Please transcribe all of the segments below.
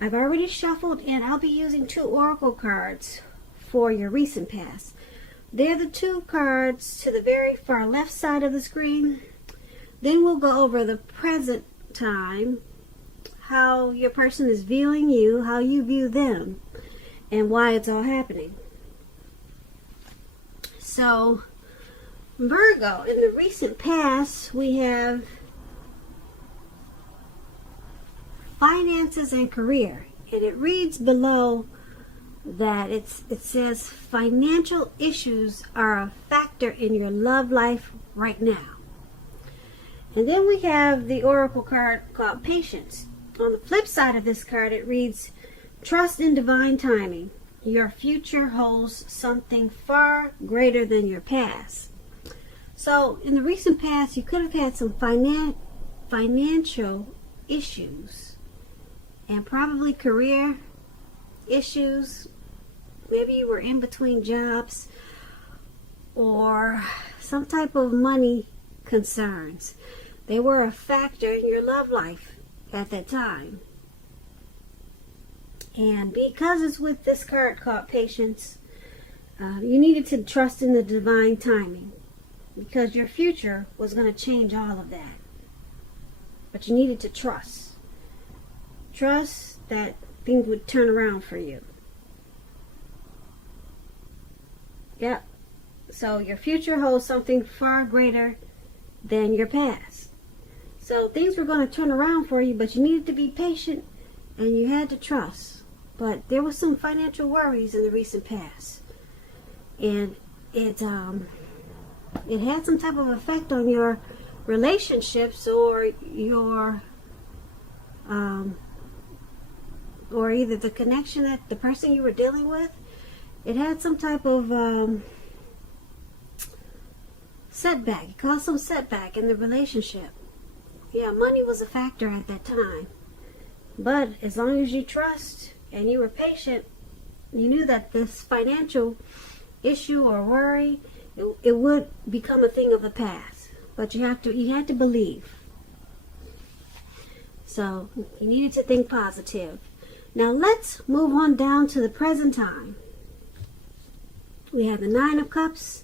I've already shuffled, and I'll be using 2 oracle cards for your recent past. They're the 2 cards to the very far left side of the screen. Then we'll go over the present time, how your person is viewing you, how you view them, and why it's all happening. So, Virgo, in the recent past, we have finances and career. And it reads below that it says financial issues are a factor in your love life right now. And then we have the oracle card called Patience. On the flip side of this card, it reads, trust in divine timing. Your future holds something far greater than your past. So in the recent past, you could have had some financial issues and probably career issues. Maybe you were in between jobs or some type of money concerns. They were a factor in your love life at that time. And because it's with this card called Patience, you needed to trust in the divine timing, because your future was going to change all of that. But you needed to trust. Trust that things would turn around for you. Yep. So your future holds something far greater than your past. So things were going to turn around for you, but you needed to be patient and you had to trust. But there was some financial worries in the recent past. And it had some type of effect on your relationships or your or either the connection that the person you were dealing with. It had some type of setback. It caused some setback in the relationship. Yeah, money was a factor at that time. But as long as you trust and you were patient, you knew that this financial issue or worry, it would become a thing of the past. But you had to believe. So you needed to think positive. Now let's move on down to the present time. We have the 9 of Cups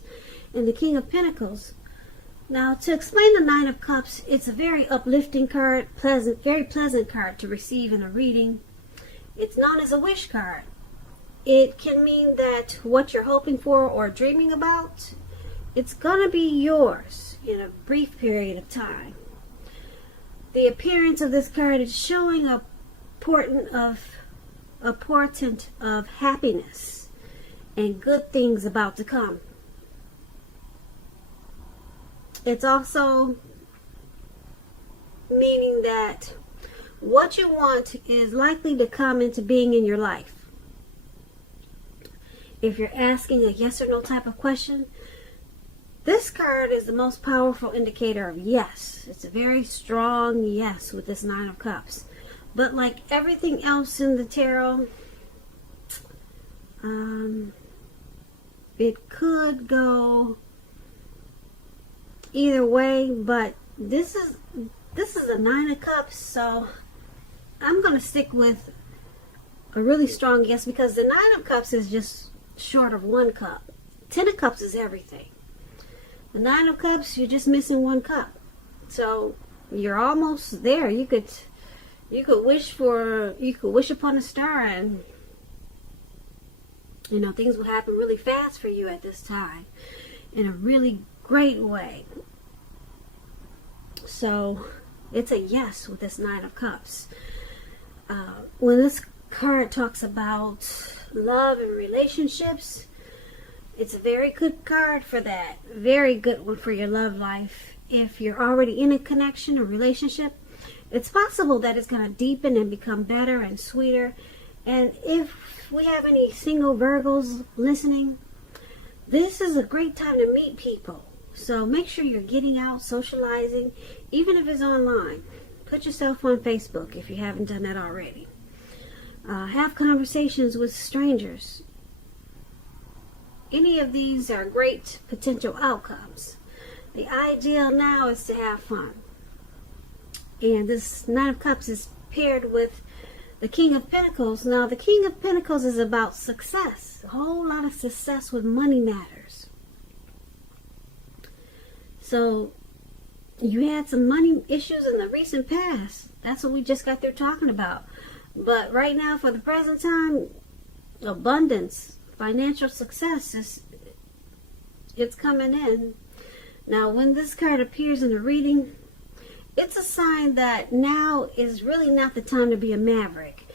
and the King of Pentacles. Now, to explain the 9 of Cups, it's a very uplifting card, very pleasant card to receive in a reading. It's known as a wish card. It can mean that what you're hoping for or dreaming about, it's going to be yours in a brief period of time. The appearance of this card is showing a portent of happiness and good things about to come. It's also meaning that what you want is likely to come into being in your life. If you're asking a yes or no type of question, this card is the most powerful indicator of yes. It's a very strong yes with this 9 of Cups. But like everything else in the tarot, it could go either way, but this is a 9 of Cups, so I'm going to stick with a really strong yes, because the 9 of Cups is just short of 1 cup. 10 of Cups is everything. The 9 of Cups, you're just missing 1 cup. So you're almost there. You could wish upon a star, and things will happen really fast for you at this time in a really great way. So it's a yes with this 9 of Cups. When this card talks about love and relationships, it's a very good card for that. Very good one for your love life. If you're already in a connection or relationship, it's possible that it's going to deepen and become better and sweeter. And if we have any single Virgos listening, this is a great time to meet people. So make sure you're getting out, socializing, even if it's online. Put yourself on Facebook if you haven't done that already. Have conversations with strangers. Any of these are great potential outcomes. The ideal now is to have fun. And this 9 of Cups is paired with the King of Pentacles. Now, the King of Pentacles is about success. A whole lot of success with money matters. So, you had some money issues in the recent past. That's what we just got through talking about. But right now, for the present time, abundance, financial success it's coming in. Now, when this card appears in a reading, it's a sign that now is really not the time to be a maverick.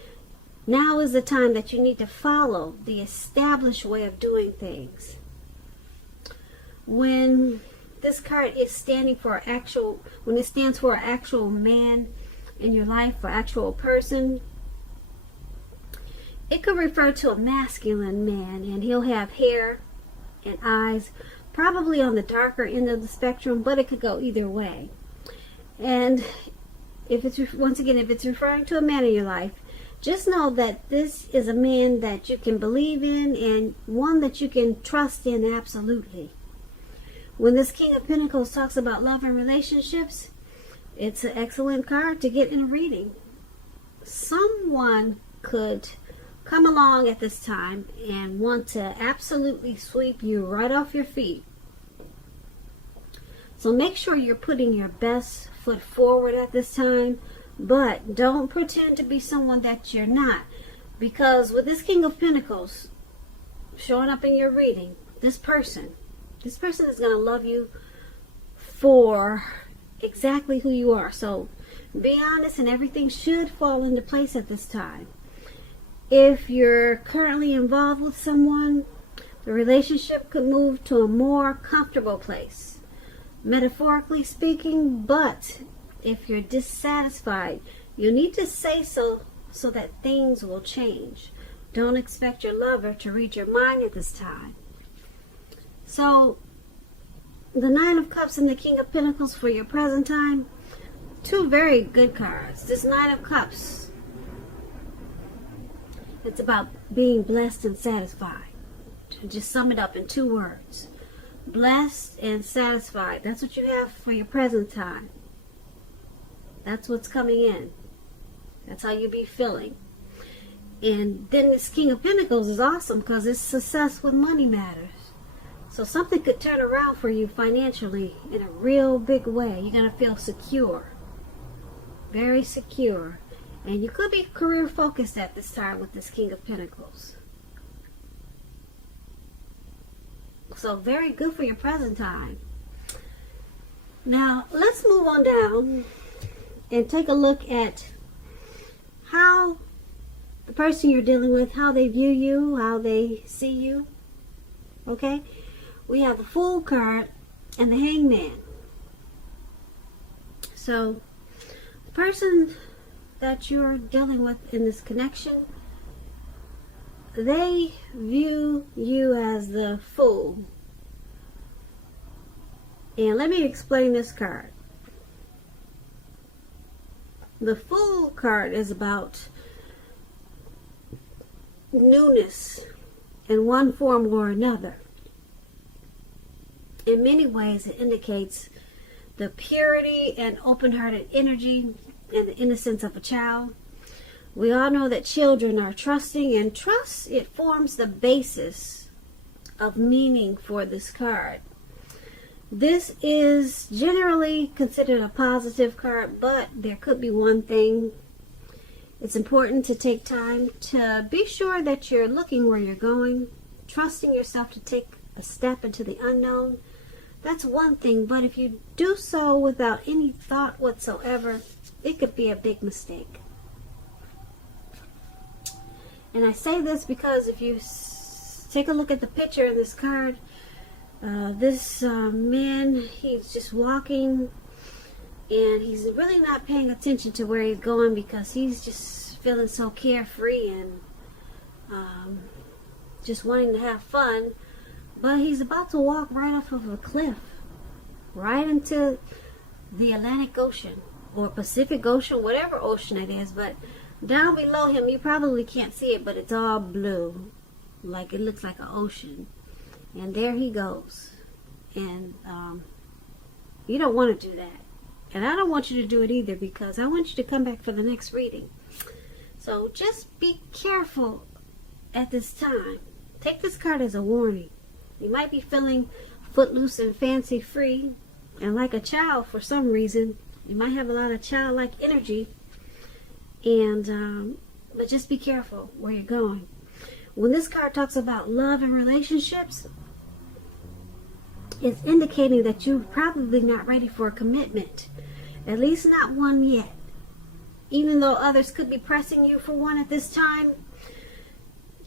Now is the time that you need to follow the established way of doing things. When this card is standing for when it stands for an actual man in your life, or actual person, it could refer to a masculine man, and he'll have hair and eyes, probably on the darker end of the spectrum, but it could go either way. And if it's referring to a man in your life, just know that this is a man that you can believe in and one that you can trust in absolutely. When this King of Pentacles talks about love and relationships, it's an excellent card to get in a reading. Someone could come along at this time and want to absolutely sweep you right off your feet. So make sure you're putting your best foot forward at this time, but don't pretend to be someone that you're not, because with this King of Pentacles showing up in your reading, this person is going to love you for exactly who you are. So be honest, and everything should fall into place at this time. If you're currently involved with someone, the relationship could move to a more comfortable place, metaphorically speaking. But if you're dissatisfied, you need to say so that things will change. Don't expect your lover to read your mind at this time. So, the Nine of Cups and the King of Pentacles for your present time, two very good cards. This Nine of Cups, it's about being blessed and satisfied. To just sum it up in two words: blessed and satisfied. That's what you have for your present time. That's what's coming in. That's how you be feeling. And then this King of Pentacles is awesome because it's success with money matters. So something could turn around for you financially in a real big way. You're going to feel secure. Very secure. And you could be career focused at this time with this King of Pentacles. So very good for your present time. Now let's move on down and take a look at how the person you're dealing with, how they view you, how they see you. Okay? We have the Fool card and the Hangman. So the person that you're dealing with in this connection, they view you as the Fool. And let me explain this card. The Fool card is about newness in one form or another. In many ways, it indicates the purity and open-hearted energy and the innocence of a child. We all know that children are trusting, and trust, it forms the basis of meaning for this card. This is generally considered a positive card, but there could be one thing. It's important to take time to be sure that you're looking where you're going, trusting yourself to take a step into the unknown. That's one thing, but if you do so without any thought whatsoever, it could be a big mistake. And I say this because if you take a look at the picture in this card, this man, he's just walking, and he's really not paying attention to where he's going because he's just feeling so carefree and just wanting to have fun. But he's about to walk right off of a cliff, right into the Atlantic Ocean or Pacific Ocean, whatever ocean it is. But down below him, you probably can't see it, but it's all blue, like it looks like an ocean. And there he goes. And you don't want to do that. And I don't want you to do it either, because I want you to come back for the next reading. So just be careful at this time. Take this card as a warning. You might be feeling footloose and fancy free and like a child for some reason. You might have a lot of childlike energy, and but just be careful where you're going. When this card talks about love and relationships, it's indicating that you're probably not ready for a commitment, at least not one yet. Even though others could be pressing you for one at this time,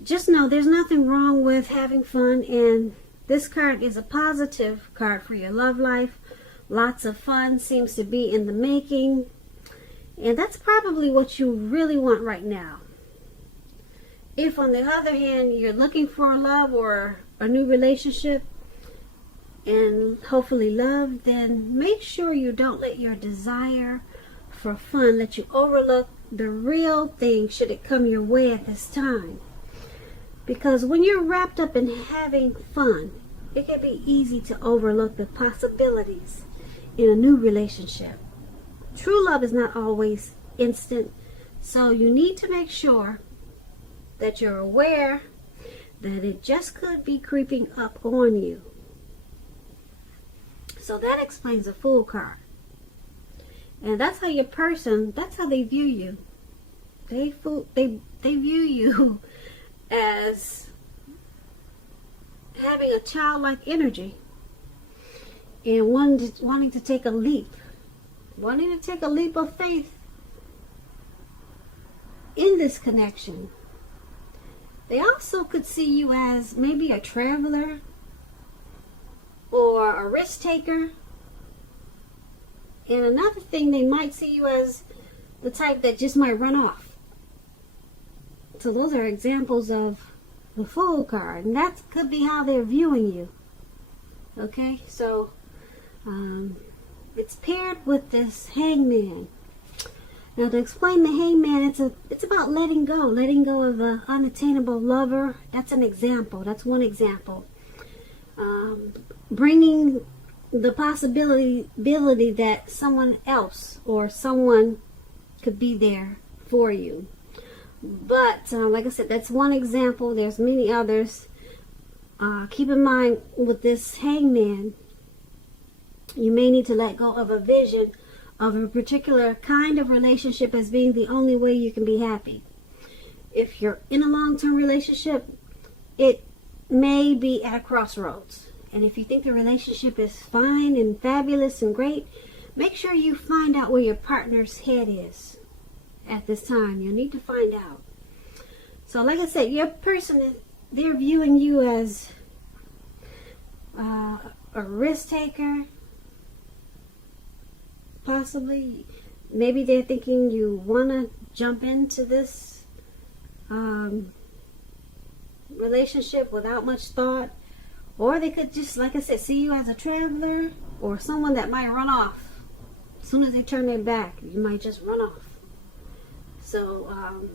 just know there's nothing wrong with having fun, and this card is a positive card for your love life. Lots of fun seems to be in the making, and that's probably what you really want right now. If, on the other hand, you're looking for love or a new relationship and hopefully love, then make sure you don't let your desire for fun let you overlook the real thing should it come your way at this time. Because when you're wrapped up in having fun, it can be easy to overlook the possibilities in a new relationship. True love is not always instant, so you need to make sure that you're aware that it just could be creeping up on you. So that explains the Fool card. And that's how your person, that's how they view you. They view you as having a childlike energy and wanting to take a leap. Wanting to take a leap of faith in this connection. They also could see you as maybe a traveler or a risk taker. And another thing, they might see you as the type that just might run off. So those are examples of the Fool card. And that could be how they're viewing you. Okay, so it's paired with this Hangman. Now, to explain the Hangman, it's about letting go of the unattainable lover. That's an example. That's one example. Bringing the possibility that someone else or someone could be there for you. But like I said, that's one example. There's many others. Keep in mind with this Hangman, you may need to let go of a vision of a particular kind of relationship as being the only way you can be happy. If you're in a long-term relationship, it may be at a crossroads. And if you think the relationship is fine and fabulous and great, make sure you find out where your partner's head is at this time. You'll need to find out. So like I said, your person, they're viewing you as a risk taker. Possibly. Maybe they're thinking you want to jump into this relationship without much thought. Or they could just, like I said, see you as a traveler or someone that might run off. As soon as they turn their back, you might just run off. So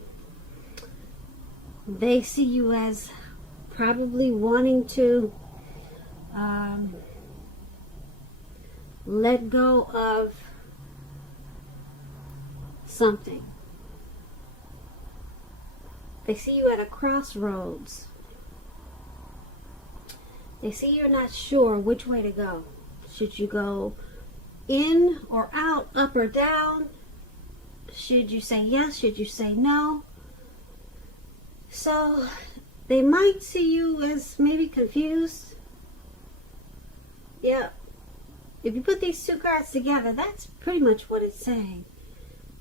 they see you as probably wanting to let go of something. They see you at a crossroads. They see you're not sure which way to go. Should you go in or out, up or down? Should you say yes? Should you say no? So they might see you as maybe confused. Yeah. If you put these two cards together, that's pretty much what it's saying.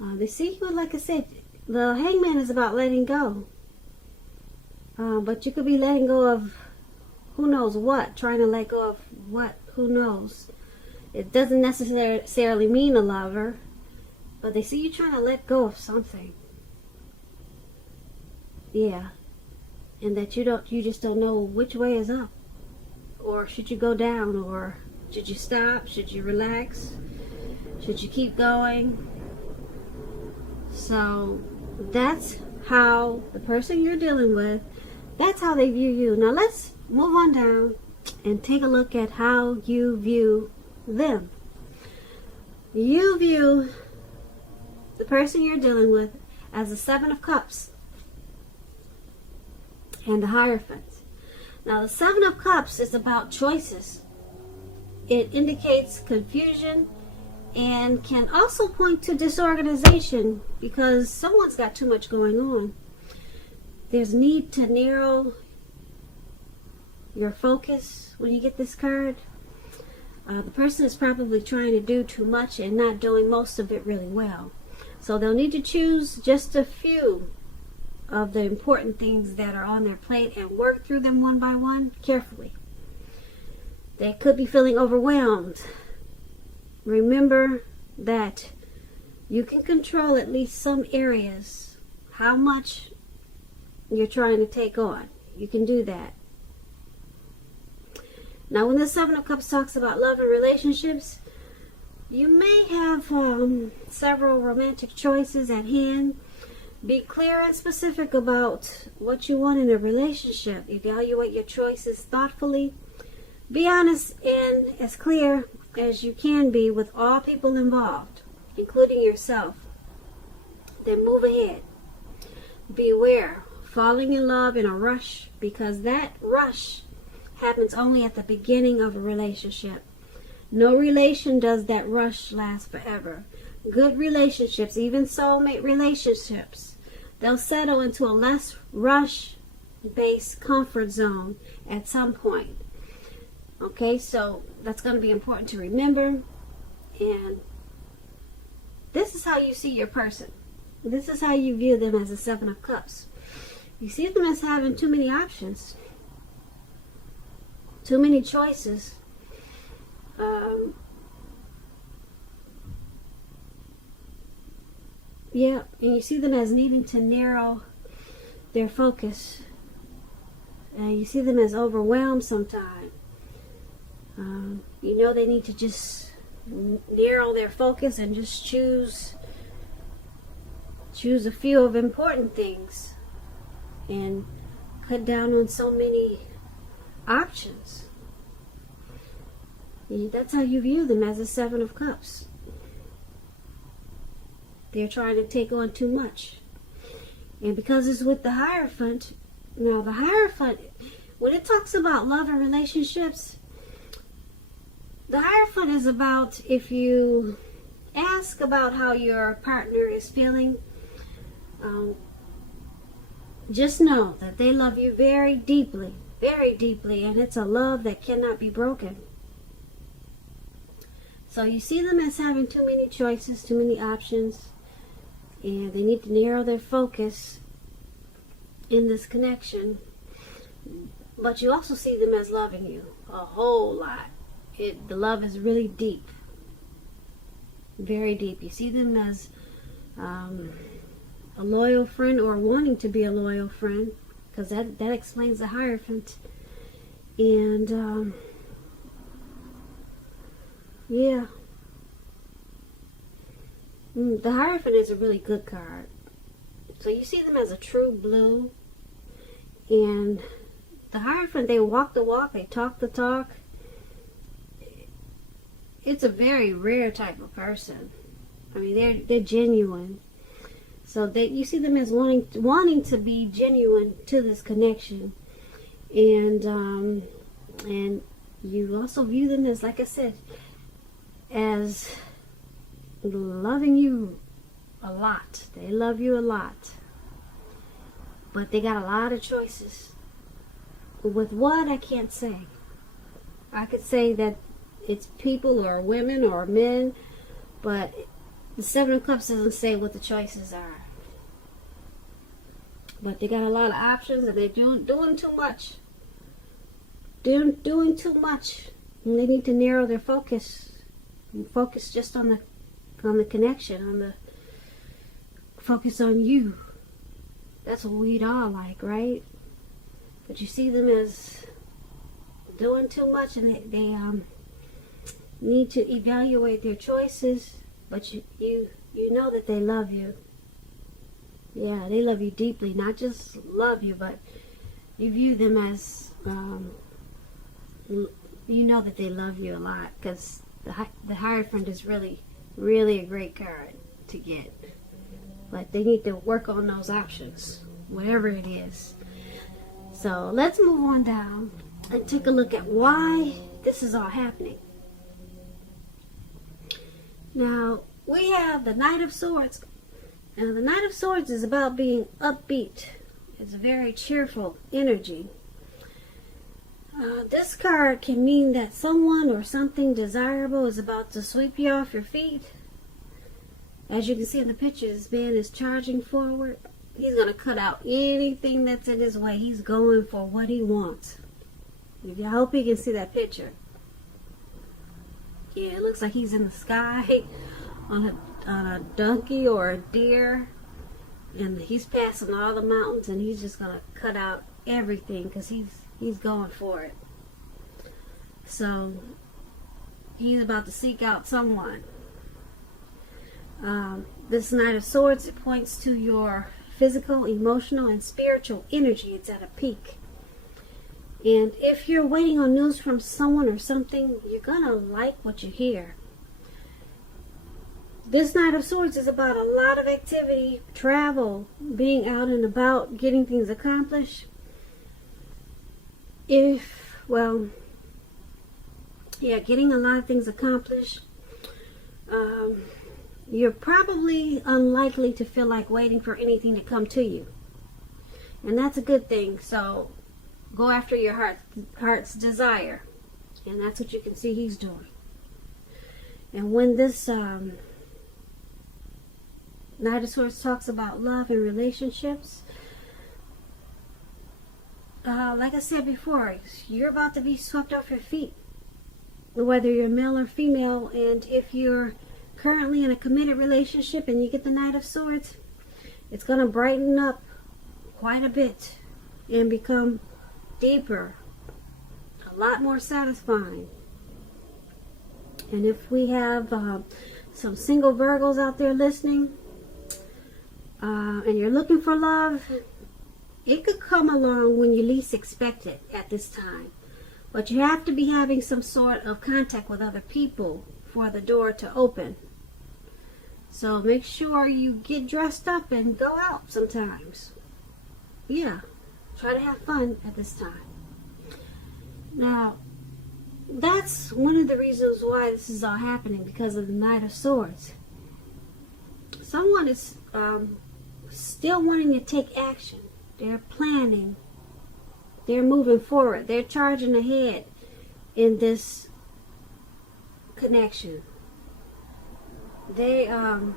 They see you, like I said, the Hangman is about letting go. But you could be letting go of who knows what, trying to let go of what, who knows. It doesn't necessarily mean a lover, but they see you trying to let go of something. Yeah. And that you just don't know which way is up. Or should you go down, or should you stop? Should you relax? Should you keep going? So that's how the person you're dealing with, that's how they view you. Now let's move on down and take a look at how you view them. You view the person you're dealing with as the Seven of Cups and the Hierophant. Now, the Seven of Cups is about choices. It indicates confusion and can also point to disorganization because someone's got too much going on. There's need to narrow your focus when you get this card. The person is probably trying to do too much and not doing most of it really well. So they'll need to choose just a few of the important things that are on their plate and work through them one by one carefully. They could be feeling overwhelmed. Remember that you can control at least some areas, how much you're trying to take on. You can do that. Now, when the Seven of Cups talks about love and relationships, you may have several romantic choices at hand. Be clear and specific about what you want in a relationship. Evaluate your choices thoughtfully. Be honest and as clear as you can be with all people involved, including yourself. Then move ahead. Beware falling in love in a rush, because that rush happens only at the beginning of a relationship. No relation does that rush last forever. Good relationships, even soulmate relationships, they'll settle into a less rush-based comfort zone at some point. Okay, so that's going to be important to remember. And this is how you see your person. This is how you view them as a Seven of Cups. You see them as having too many options, too many choices. Yeah, and you see them as needing to narrow their focus. And you see them as overwhelmed sometimes. You know they need to just narrow their focus and just choose a few of important things and cut down on so many options. That's how you view them, as a Seven of Cups. They're trying to take on too much. And because it's with the Hierophant, now the Hierophant, when it talks about love and relationships, the Hierophant is about, if you ask about how your partner is feeling, just know that they love you very deeply, and it's a love that cannot be broken. So you see them as having too many choices, too many options, and they need to narrow their focus in this connection. But you also see them as loving you a whole lot. The love is really deep, very deep. You see them as a loyal friend, or wanting to be a loyal friend, because that explains the Hierophant. And yeah, the Hierophant is a really good card. So you see them as a true blue, and the Hierophant, they walk the walk, they talk the talk. It's a very rare type of person. I mean, they're genuine. So you see them as wanting to be genuine to this connection, and you also view them as, like I said, as loving you a lot. They love you a lot, but they got a lot of choices. With what, I can't say. I could say that it's people or women or men, but the Seven of Cups doesn't say what the choices are. But they got a lot of options, and they're doing too much. They're doing too much, and they need to narrow their focus and focus just on the connection, focus on you. That's what we'd all like, right? But you see them as doing too much, and they need to evaluate their choices. But you know that they love you. Yeah, they love you deeply. Not just love you, but you view them as, you know that they love you a lot, because the Hierophant is really, really a great card to get. but they need to work on those options, whatever it is. So let's move on down and take a look at why this is all happening. Now, we have the Knight of Swords. Now, the Knight of Swords is about being upbeat. It's a very cheerful energy. This card can mean that someone or something desirable is about to sweep you off your feet. As you can see in the picture, this man is charging forward. He's going to cut out anything that's in his way. He's going for what he wants. I hope you can see that picture. Yeah, it looks like he's in the sky on a donkey or a deer. And he's passing all the mountains, and he's just going to cut out everything because he's going for it. So he's about to seek out someone. This Knight of Swords, it points to your physical, emotional, and spiritual energy. It's at a peak. And if you're waiting on news from someone or something, you're going to like what you hear. This Knight of Swords is about a lot of activity, travel, being out and about, getting things accomplished. Getting a lot of things accomplished. You're probably unlikely to feel like waiting for anything to come to you. And that's a good thing. So go after your heart's desire. And that's what you can see he's doing. And when this Knight of Swords talks about love and relationships, like I said before, you're about to be swept off your feet, whether you're male or female. And if you're currently in a committed relationship and you get the Knight of Swords, it's going to brighten up quite a bit and become deeper, a lot more satisfying. And if we have some single Virgos out there listening, and you're looking for love, it could come along when you least expect it at this time. But you have to be having some sort of contact with other people for the door to open. So make sure you get dressed up and go out sometimes. Yeah, try to have fun at this time. Now, that's one of the reasons why this is all happening, because of the Knight of Swords. Someone is still wanting to take action. They're planning. They're moving forward. They're charging ahead in this connection. They want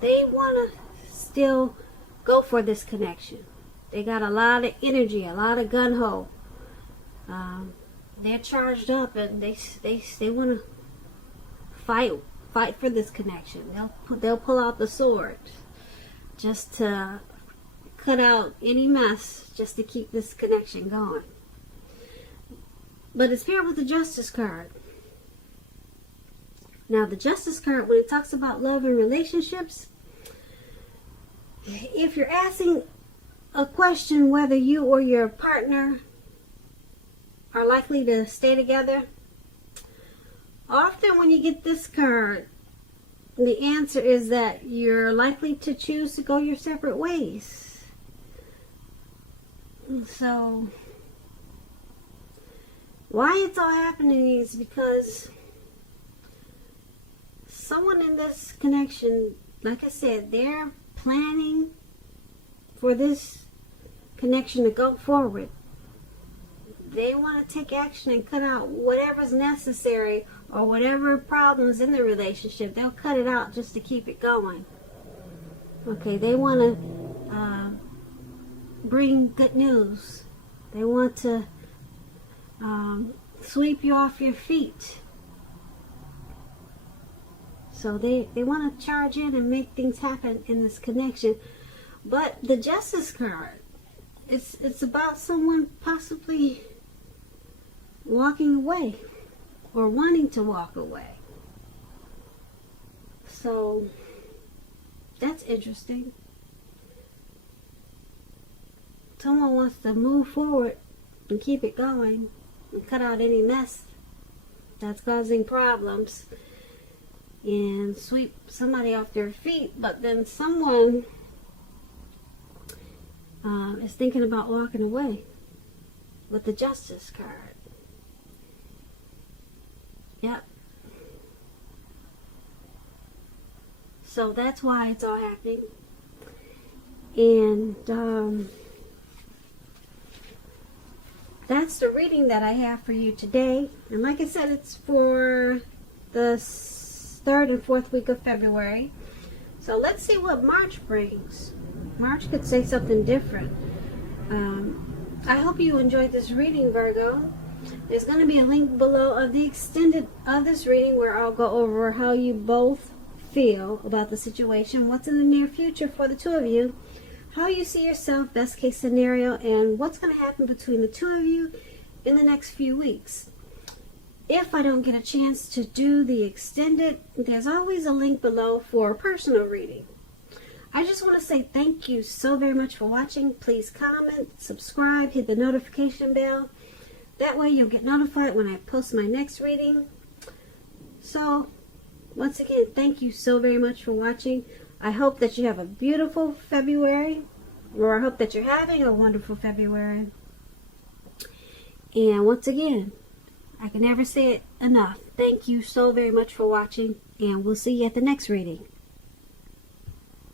to still go for this connection. They got a lot of energy, a lot of gung-ho. They're charged up, and they want to fight for this connection. They'll pull out the sword just to cut out any mess, just to keep this connection going. But it's paired with the Justice card. Now, the Justice card, when it talks about love and relationships, if you're asking a question whether you or your partner are likely to stay together, often when you get this card, the answer is that you're likely to choose to go your separate ways. So, why it's all happening is because someone in this connection, like I said, they're planning for this connection to go forward. They want to take action and cut out whatever's necessary or whatever problems in the relationship. They'll cut it out just to keep it going. Okay, they want to bring good news. They want to sweep you off your feet. So they want to charge in and make things happen in this connection. But the Justice card, it's about someone possibly walking away or wanting to walk away. So that's interesting. Someone wants to move forward and keep it going and cut out any mess that's causing problems. and sweep somebody off their feet, but then someone is thinking about walking away with the Justice card. Yep. So that's why it's all happening. And that's the reading that I have for you today. And like I said, it's for the 3rd and 4th week of February. So let's see what March brings. March could say something different. I hope you enjoyed this reading, Virgo. There's going to be a link below of the extended of this reading where I'll go over how you both feel about the situation, what's in the near future for the two of you, how you see yourself, best case scenario, and what's going to happen between the two of you in the next few weeks. If I don't get a chance to do the extended, there's always a link below for a personal reading. I just want to say thank you so very much for watching. Please comment, subscribe, hit the notification bell. That way you'll get notified when I post my next reading. So, once again, thank you so very much for watching. I hope that you have a beautiful February, or I hope that you're having a wonderful February. And once again, I can never say it enough. Thank you so very much for watching, and we'll see you at the next reading.